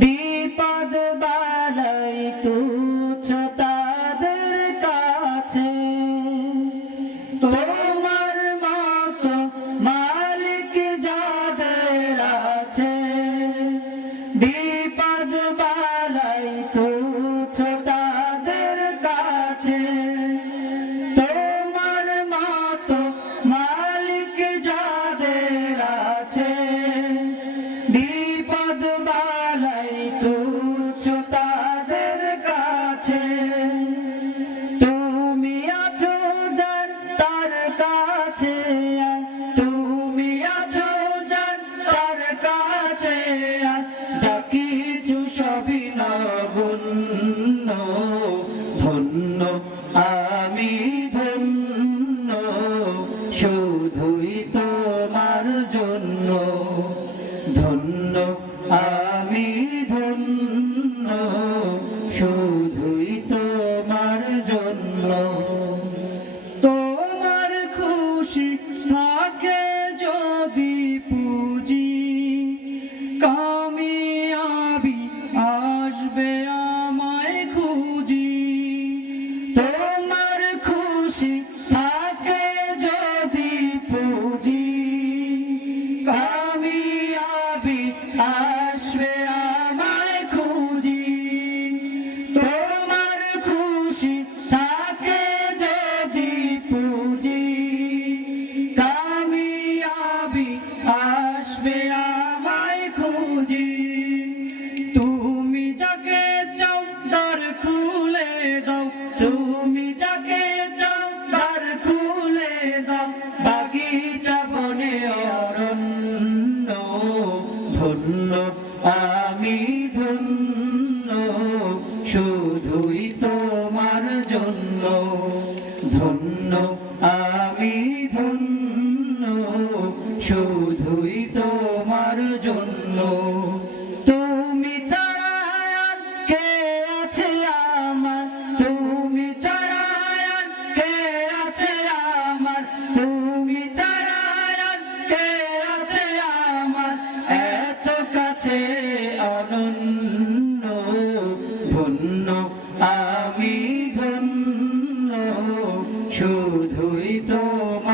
বিপদ বালাই তুচ্ছ তাদের কাছে, তোমার মতো মালিক যাদের আছে। বিপদ বালাই তুচ্ছ তাদের কাছে, তোমার মতো মালিক যাদের আছে। বিপদ বালাই তুচ্ছ তাদের কাছে, তুমি আছো যার তার কাছে, তুমি আছো যার তার কাছে, যা কিছু সবই নগণ্য। ধন্য আমি ধন্য, শুধুই তোমার জন্য। ধন্য আমি ধন্য, শুধুই তোমার জন্য। তোমার খুশি থাকে যদি পুঁজি, কামিয়াবি আসবে আমায় খুঁজি। তোমার খুশি থাকে যদি পুঁজি, কামিয়াবি আসবে আমায় খুঁজি। তোমার খুশি থাকে যদি পুঁজি, কামিয়াবি আসবে আমায় খুঁজি। তুমি যাকে চাও দ্বার খুলে দাও, তুমি যাকে চাও দ্বার খুলে দাও, বাগিচা বনে অরণ্য। ধন্য আমি ধন্য, শুধুই তোমার জন্য। ধন্য আমি ধন্য, শুধুই তোমার জন্য। তুমি ছাড়া আর কে আছে আমার, তুমি ছাড়া আর কে আছে আমার, তুমি ছাড়া আর কে আছে আমার, এত কাছে অনন্য। ধন্য আমি ধন্য, শুধুই তোমার